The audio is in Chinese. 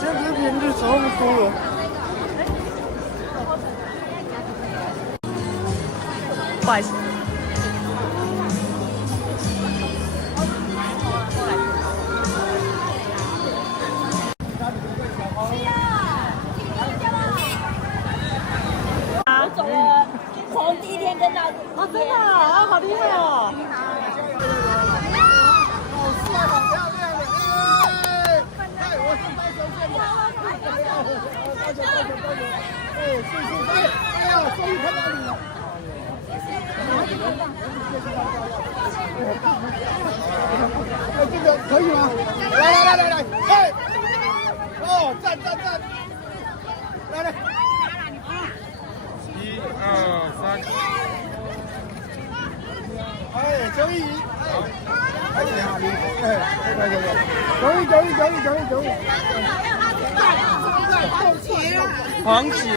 这品质差不多了。不好意思。走了，从第一天跟到真的啊，好厉害哦！好帅哦，漂亮的！哎，我是带手线的。哎，谢谢，哎呀，终于看到你了。哎，这个可以吗？来，哎，哦，站，来。1、2、3。哎，周一，哎呀，你，对，周一，黄旗。